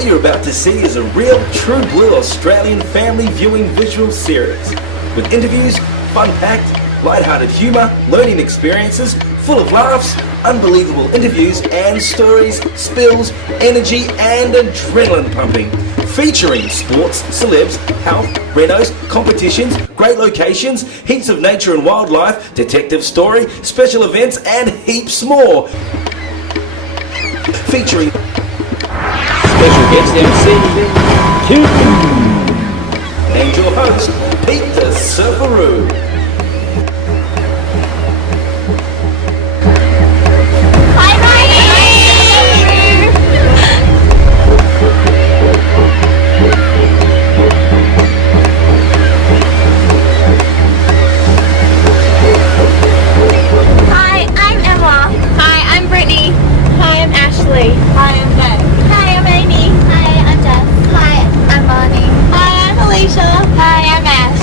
What you're about to see is a real, true blue Australian family viewing visual series with interviews, fun-packed, light-hearted humour, learning experiences, full of laughs, unbelievable interviews and stories, spills, energy and adrenaline pumping. Featuring sports, celebs, health, renos, competitions, great locations, heaps of nature and wildlife, detective story, special events and heaps more. Featuring special guest MC, Q, and your host, Pete the Surfaroo. Hi, I'm Beth. Hi, I'm Amy. Hi, I'm Jess. Hi, I'm Bonnie. Hi, I'm Alicia. Hi, I'm Ash.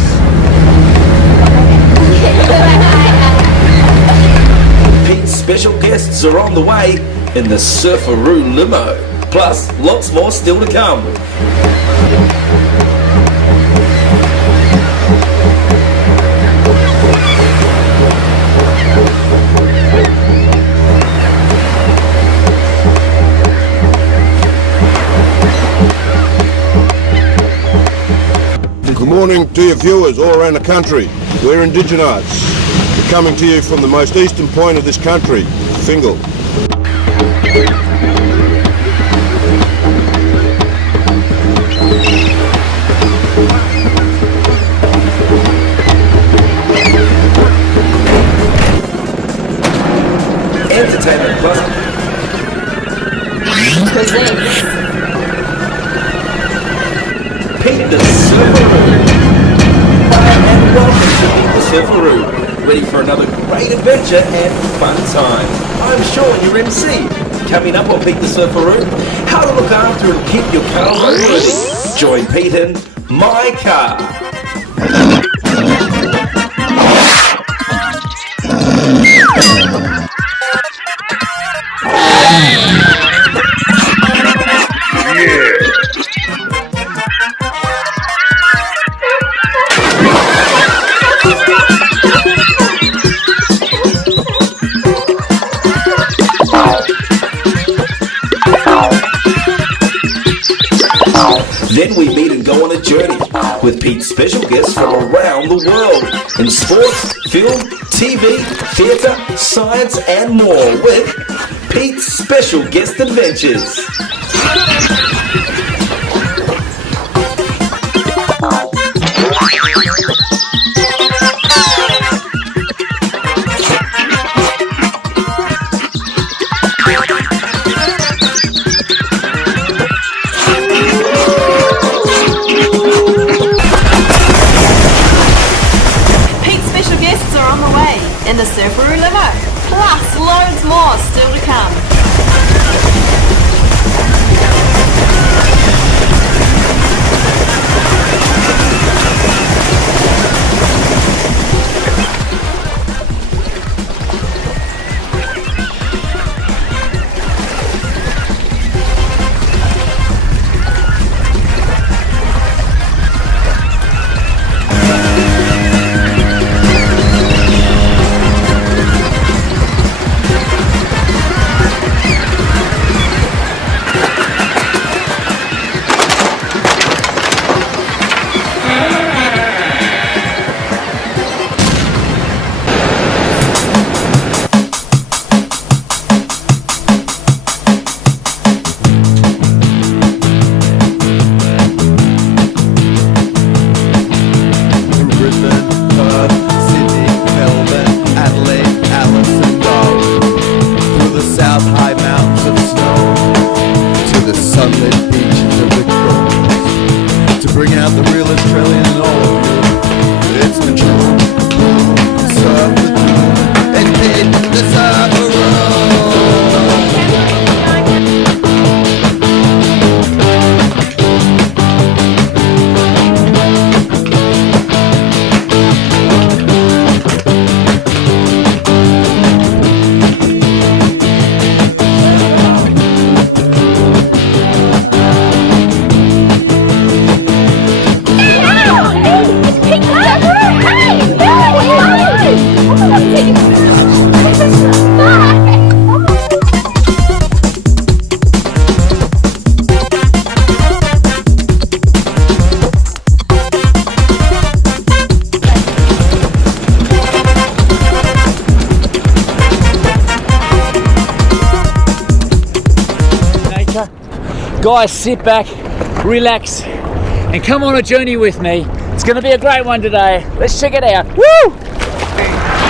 Pete's special guests are on the way in the Surfaroo limo. Plus, lots more still to come. Good morning to your viewers all around the country. We're Indigenites. We're coming to you from the most eastern point of this country, Fingal. Entertainment Plus Presents Pete the Surfaroo. Hi and welcome to Pete the Surfaroo. Ready for another great adventure and fun time. I'm Sean, your MC. Coming up on Pete the Surfaroo, how to look after and keep your car roadworthy. Join Pete in My Car. Then we meet and go on a journey with Pete's special guests from around the world in sports, film, TV, theatre, science and more with Pete's Special Guest Adventures. in the Surfaroo limo, plus loads more still to come. Guys, sit back, relax, and come on a journey with me. It's going to be a great one today. Let's check it out. Woo!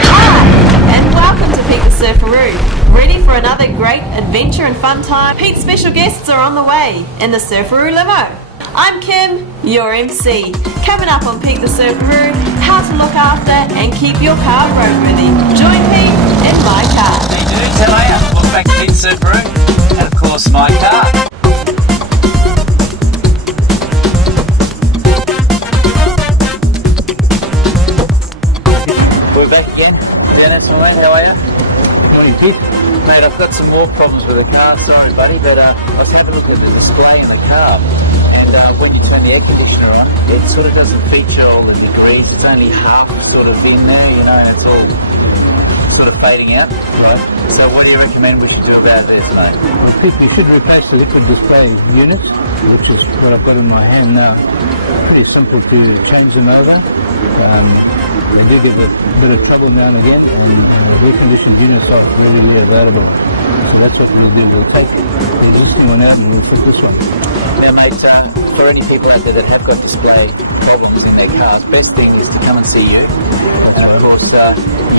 Hi, and welcome to Pete the Surfaroo. Ready for another great adventure and fun time? Pete's special guests are on the way in the Surfaroo limo. I'm Kim, your MC. Coming up on Pete the Surfaroo, how to look after and keep your car roadworthy. Join me in my car. Hey dudes, how are you? Welcome back to Pete the Surfaroo, and of course my car. We're back again. Dennis, mate, how are you? Morning, Pete. Mate, I've got some more problems with the car. Sorry, buddy, but I was having a look at the display in the car, and when you turn the air conditioner on, it sort of doesn't feature all the degrees. It's only half sort of in there, you know, and it's all sort of fading out. Right. So what do you recommend we should do about this, mate? Well, Pete, you should replace the liquid display unit, which is what I've got in my hand now. Pretty simple to change them over. We do get a bit of trouble now and again, and reconditioned units are readily available. So that's what we'll do. We'll take the existing one out and we'll put this one. Now, mate, for any people out there that have got display problems in their cars, best thing is to come and see you. And of course,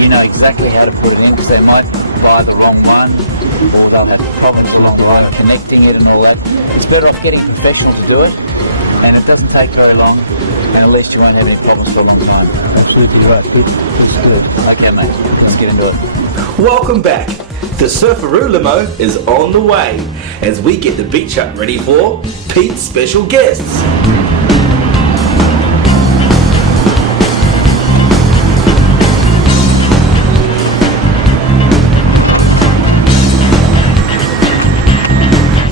you know exactly how to put it in, because they might buy the wrong one, or they'll have problems along the line of connecting it and all that. It's better off getting a professional to do it, and it doesn't take very long, and at least you won't have any problems for a long time. Absolutely right, Pete. Let's do it. Okay, mate, let's get into it. Welcome back. The Surfaroo limo is on the way as we get the beach hut ready for Pete's special guests.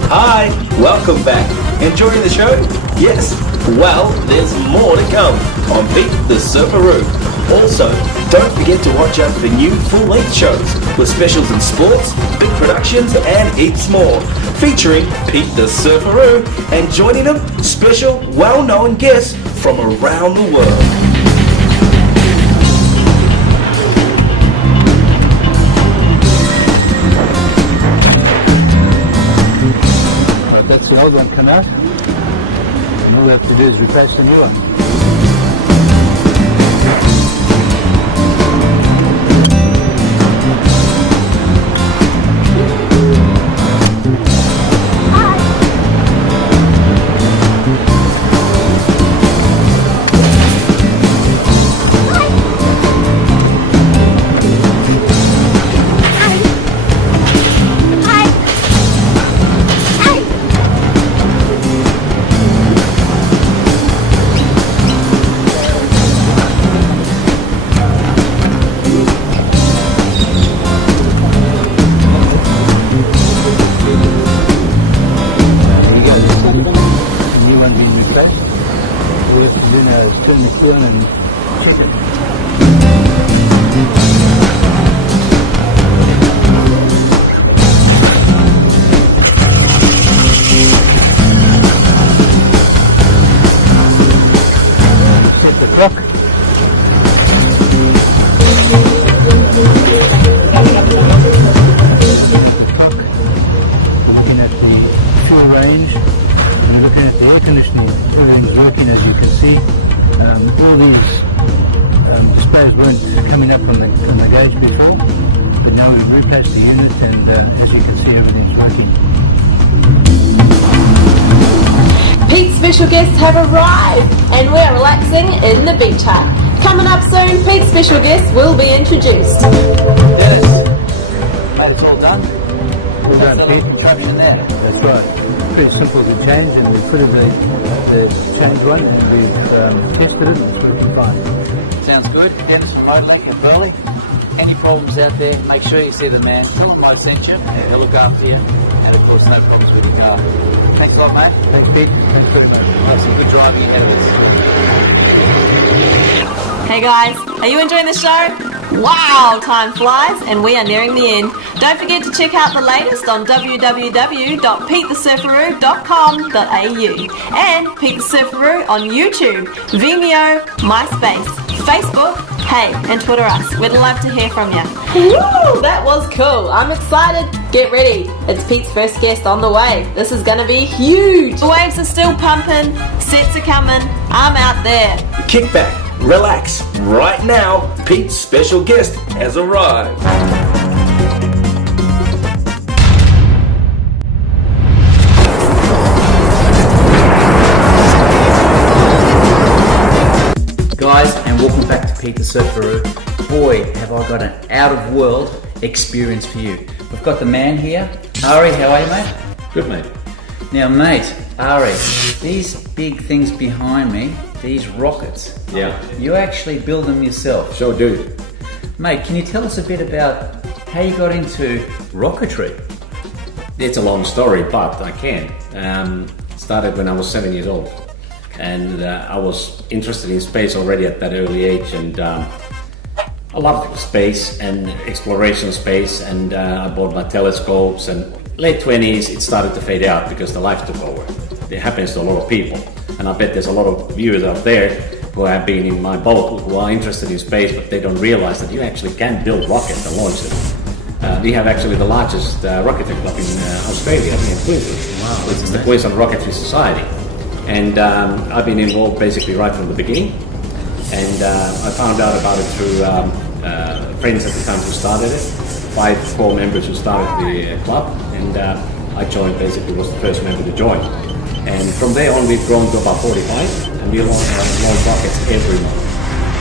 Hi, welcome back. Enjoying the show? Yes? Well, there's more to come on Pete the Surfaroo. Also, don't forget to watch out for new full-length shows with specials in sports, big productions and heaps more, featuring Pete the Surfaroo and joining him, special, well-known guests from around the world. That's the old one come out, and all we have to do is replace the new one. Special guests have arrived and we're relaxing in the beach hut. Coming up soon, Pete's special guests will be introduced. Yes. Mate, it's all done. Well done, Pete. Come in there. That's right. Pretty simple to change, and we've put in the change one, and we've tested it, and it's working fine. Sounds good. Dennis from Motor Lake and Burley. Any problems out there, make sure you see the man. Tell him I sent you. He'll look after you. And of course, no problems with your car. Thanks a lot, mate. Thanks, Pete. Thanks very much. Have some good driving ahead of us. Hey guys, are you enjoying the show? Wow, time flies and we are nearing the end. Don't forget to check out the latest on www.petethesurfaroo.com.au and Pete the Surfaroo on YouTube, Vimeo, MySpace, Facebook Hey, and Twitter us. We'd love to hear from you. Woo! That was cool. I'm excited. Get ready. It's Pete's first guest on the way. This is going to be huge. The waves are still pumping. Sets are coming. I'm out there. Kick back, relax. Right now, Pete's special guest has arrived. Guys, and welcome back to Pete the Surfaroo. Boy, have I got an out-of-world experience for you. We've got the man here. Ari, how are you, mate? Good, mate. Now, mate, Ari, these big things behind me, these rockets, Yeah. you actually build them yourself. Sure do. Mate, can you tell us a bit about how you got into rocketry? It's a long story, but I can. Started when I was 7 years old. And I was interested in space already at that early age, and I loved space and exploration of space, and I bought my telescopes, and late 20s it started to fade out because the life took over. It happens to a lot of people, and I bet there's a lot of viewers out there who have been in my boat who are interested in space, but they don't realize that you actually can build rockets and launch them. We have actually the largest rocketry club in Australia, in Queensland. Wow, It's the Queensland Rocketry Society. And I've been involved basically right from the beginning, and I found out about it through friends at the time who started it, 5 core members who started the club, and I joined, basically was the first member to join. And from there on we've grown to about 45, and we launch rockets every month.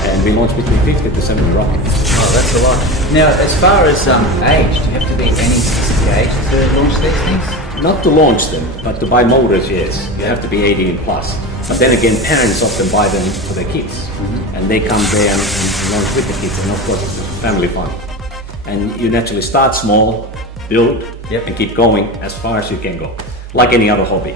And we launch between 50 to 70 rockets. Oh, that's a lot. Now, as far as age, do you have to be any specific age to launch these things? Not to launch them, but to buy motors, yes. You have to be 18 plus. But then again, parents often buy them for their kids. And they come there and launch with the kids, and of course it's family fun. And you naturally start small, build, Yep. and keep going as far as you can go, like any other hobby.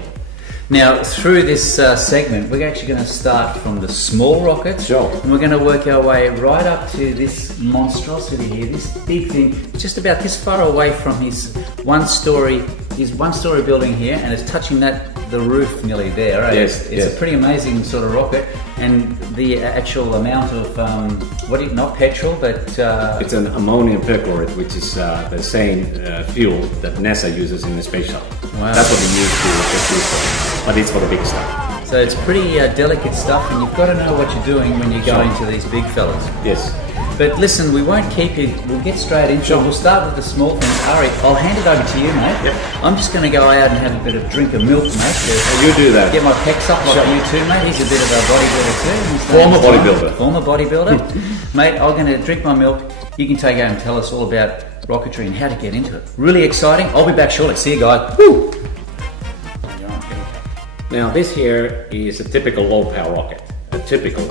Now, through this segment, we're actually going to start from the small rockets. Sure. And we're going to work our way right up to this monstrosity here, this big thing, just about this far away from his one-story building here, and it's touching the roof nearly there. Right? Yes, It's yes. a pretty amazing sort of rocket, and the actual amount of not petrol, but It's an ammonium perchlorate, which is the same fuel that NASA uses in the space shuttle. Wow. That's what we use to produce it, but it's for the big stuff. so it's pretty delicate stuff, and you've got to know what you're doing when you go Sure. into these big fellas. Yes. But listen, we won't keep it. We'll get straight into it. Sure. We'll start with the small things. Ari, I'll hand it over to you, mate. Yep. I'm just going to go out and have a bit of drink of milk, mate. You do that. Get my pecs up like Sure. you too, mate. He's a bit of a bodybuilder too. Former bodybuilder. Former bodybuilder. Mate, I'm going to drink my milk. You can take out and tell us all about rocketry and how to get into it. Really exciting. I'll be back shortly. See you guys. Woo! Now this here is a typical low power rocket. A typical.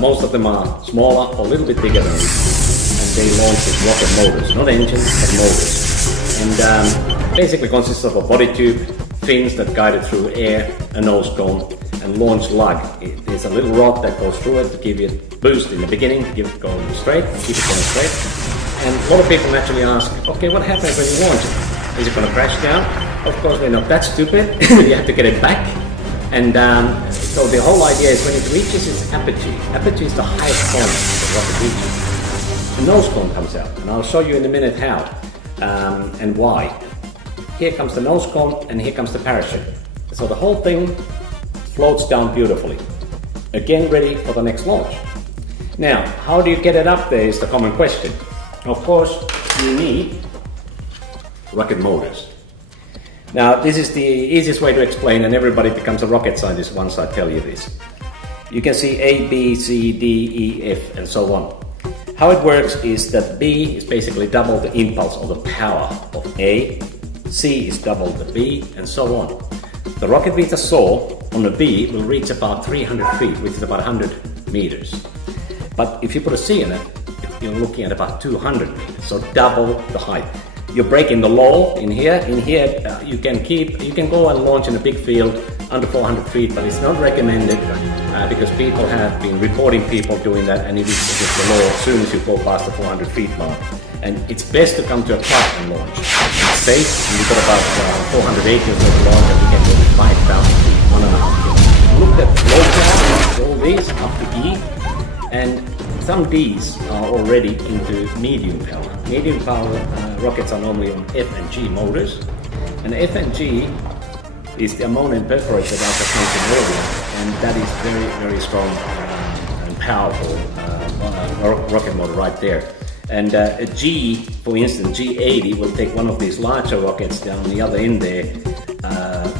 Most of them are smaller or a little bit bigger than this, and they launch with rocket motors, not engines, but motors. And basically consists of a body tube, fins that guide it through air, a nose cone, and launch lug. There's a little rod that goes through it to give you a boost in the beginning, to give it going straight, keep it going straight. And a lot of people naturally ask, okay, what happens when you launch it? Is it going to crash down? Of course, we're not that stupid. You have to get it back. And so the whole idea is when it reaches its apogee. Apogee is the highest point the rocket reaches. The nose cone comes out, and I'll show you in a minute how and why. Here comes the nose cone, and here comes the parachute. So the whole thing floats down beautifully. Again, ready for the next launch. Now, how do you get it up there is the common question. Of course, you need rocket motors. Now, this is the easiest way to explain, and everybody becomes a rocket scientist once I tell you this. You can see A, B, C, D, E, F, and so on. How it works is that B is basically double the impulse or the power of A, C is double the B, and so on. The rocket with a saw on the B will reach about 300 feet, which is about 100 meters. But if you put a C in it, you're looking at about 200 meters, so double the height. You're breaking the law in here. You can go and launch in a big field under 400 feet, but it's not recommended because people have been reporting people doing that, and it is against the law as soon as you go past the 400 feet mark. And it's best to come to a club and launch. It's safe, and we've got about 400 acres of launch, and we can go to 5,000 feet, 1.5 kilometers. Look at low power, all these up to E, and some Ds are already into medium power. Medium power rockets are normally on F and G motors, and F and G is the ammonium perforator that I mentioned earlier, and that is very, very strong and powerful rocket motor right there. And a G, for instance, G80 will take one of these larger rockets down the other end there,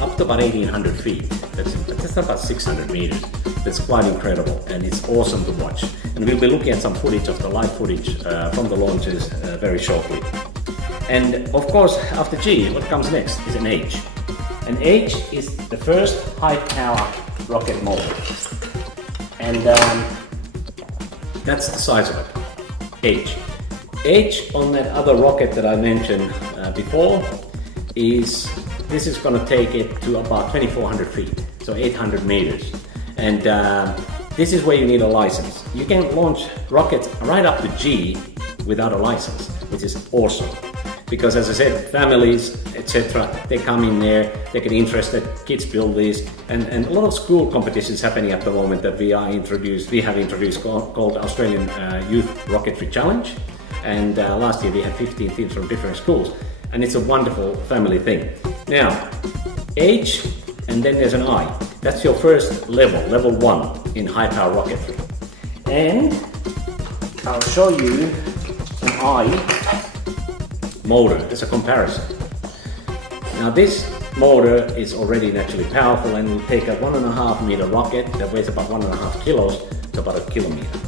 up to about 1800 feet. That's about 600 meters. That's quite incredible, and it's awesome to watch. And we'll be looking at some footage of the live footage from the launches very shortly. And of course, after G, what comes next is an H. An H is the first high power rocket motor. And that's the size of it, H. H on that other rocket that I mentioned before this is going to take it to about 2400 feet, so 800 meters. And this is where you need a license. You can launch rockets right up to G without a license, which is awesome. Because as I said, families, etc., they come in there, they get interested, kids build these, and a lot of school competitions happening at the moment that we have introduced called Australian Youth Rocketry Challenge. And last year we had 15 teams from different schools, and it's a wonderful family thing. Now, H, and then there's an I. That's your first level 1 in high power rocketry. And I'll show you an I motor as a comparison. Now this motor is already naturally powerful and will take a 1.5 meter rocket that weighs about 1.5 kilos to about 1 kilometer.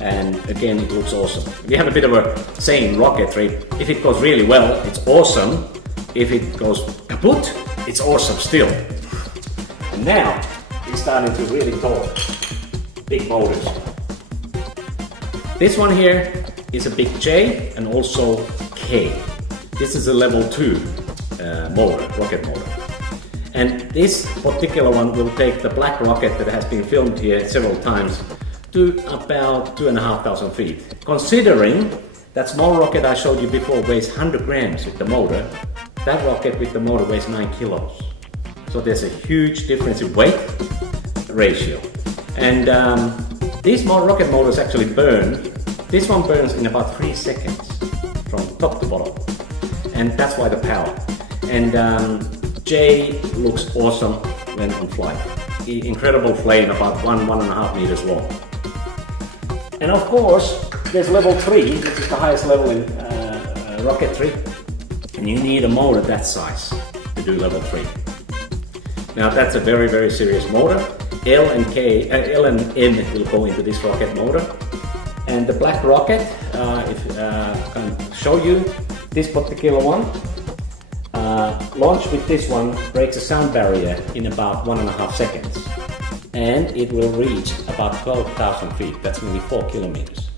And again, it looks awesome. We have a bit of a saying in rocketry: if it goes really well, it's awesome. If it goes kaput, it's awesome still. And now we're starting to really talk big motors. This one here is a big J and also K. This is a level 2 rocket motor. And this particular one will take the black rocket that has been filmed here several times to about 2,500 feet. Considering that small rocket I showed you before weighs 100 grams with the motor, that rocket with the motor weighs 9 kilos. So there's a huge difference in weight ratio. And these small rocket motors actually burn. This one burns in about 3 seconds from top to bottom. And that's why the power. And J looks awesome when on flight. Incredible flame, about 1.5 meters long. And of course, there's level 3, which is the highest level in rocketry. And you need a motor that size to do level 3. Now that's a very, very serious motor. L and N will go into this rocket motor. And the black rocket, if I can show you, this particular one, launch with this one breaks a sound barrier in about 1.5 seconds. And it will reach about 12,000 feet, that's nearly 4 kilometers.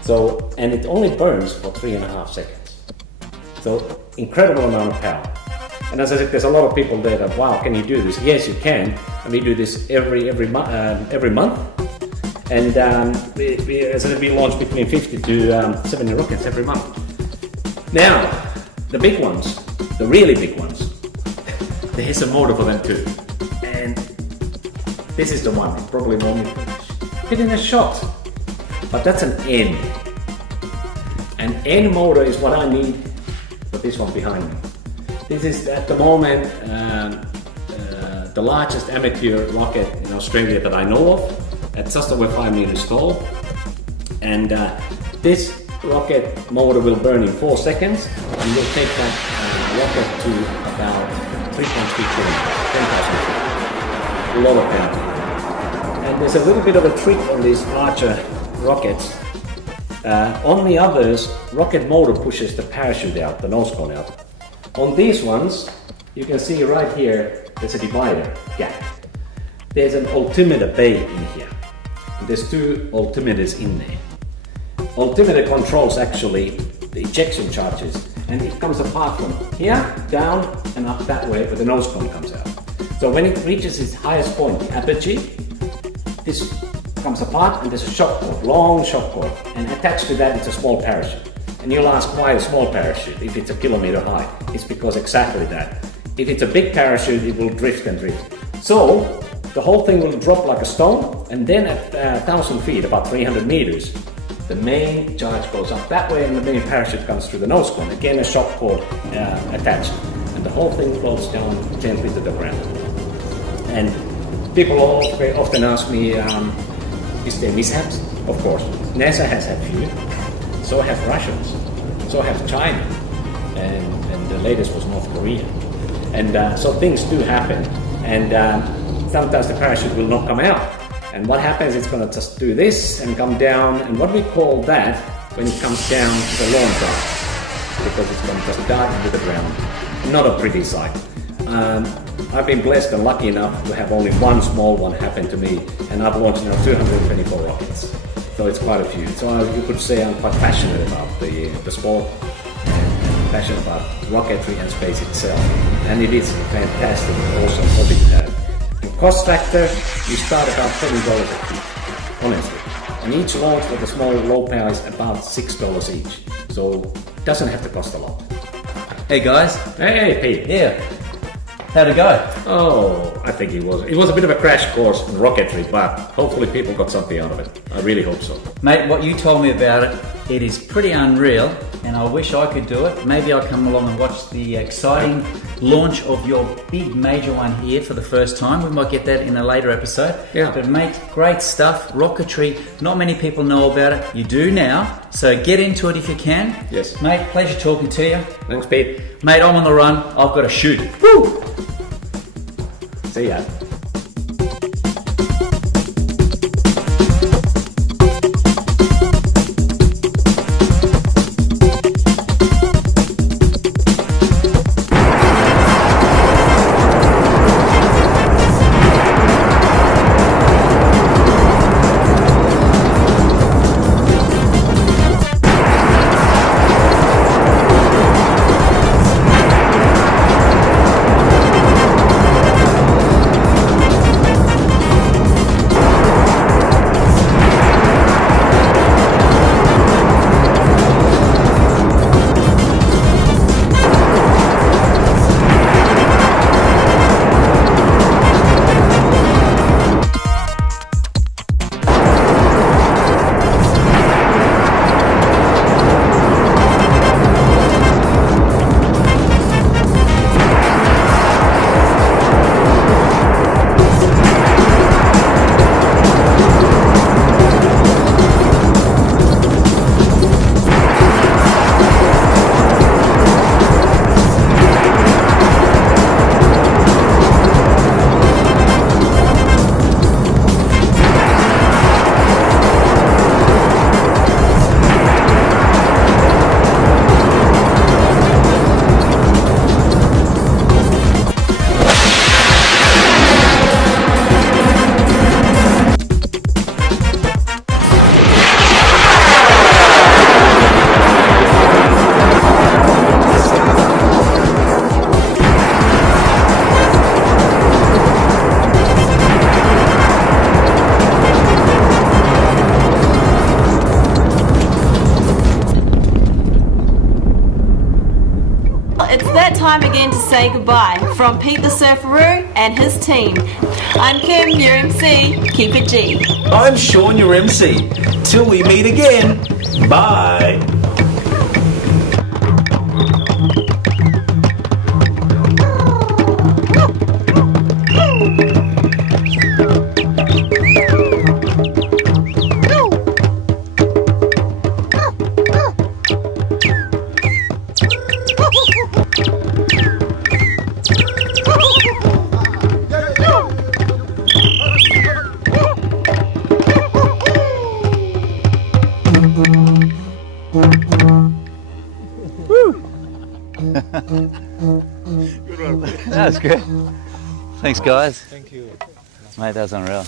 So, and it only burns for 3.5 seconds. So, incredible amount of power. And as I said, there's a lot of people there that, wow, can you do this? Yes, you can. And we do this every month. And as I said, we launch between 50 to 70 rockets every month. Now, the big ones, the really big ones, there's a motor for them too. And this is the one, probably won't fit in a shot. But that's an N. An N motor is what I need for this one behind me. This is at the moment the largest amateur rocket in Australia that I know of, at just over 5 meters tall. And this rocket motor will burn in 4 seconds and will take that rocket to about 3.3 kilometers, 10,000 feet. A lot of power. And there's a little bit of a trick on these larger rockets. On the others, rocket motor pushes the parachute out, the nose cone out. On these ones, you can see right here, there's a divider gap. There's an altimeter bay in here. And there's 2 altimeters in there. Altimeter controls actually the ejection charges, and it comes apart from here, down, and up that way, where the nose cone comes out. So when it reaches its highest point, the apogee, this comes apart and there's a shock cord, long shock cord, and attached to that is a small parachute. And you'll ask why a small parachute if it's a kilometer high. It's because exactly that. If it's a big parachute, it will drift and drift. So the whole thing will drop like a stone, and then at 1,000 feet, about 300 meters, the main charge goes up that way and the main parachute comes through the nose cone. Again, a shock cord attached, and the whole thing floats down gently to the ground. And people often ask me, is there mishaps? Of course, NASA has had few, so have Russians, so have China, and the latest was North Korea. And so things do happen, and sometimes the parachute will not come out. And what happens, it's going to just do this and come down, and what we call that, when it comes down, is a launch out, because it's going to just dive into the ground. Not a pretty sight. I've been blessed and lucky enough to have only one small one happen to me, and I've launched now 224 rockets. So it's quite a few. So you could say I'm quite passionate about the sport, and passionate about rocketry and space itself. And it is fantastic, awesome hobby. The cost factor, you start about $20 a piece, honestly. And each launch with a small low power is about $6 each. So it doesn't have to cost a lot. Hey guys. Hey Pete. Yeah. How'd it go? Oh, I think it was a bit of a crash course in rocketry, but hopefully people got something out of it. I really hope so. Mate, what you told me about it, it is pretty unreal, and I wish I could do it. Maybe I'll come along and watch the exciting launch of your big major one here for the first time. We might get that in a later episode. Yeah. But mate, great stuff. Rocketry, not many people know about it. You do now, so get into it if you can. Yes. Mate, pleasure talking to you. Thanks, Pete. Mate, I'm on the run. I've got to shoot. Woo! See ya. Time again to say goodbye from Pete the Surfaroo and his team. I'm Kim, your MC. Keep it G. I'm Sean, your MC. Till we meet again. Bye. That was good. Thanks, guys. Thank you. Mate, that was unreal.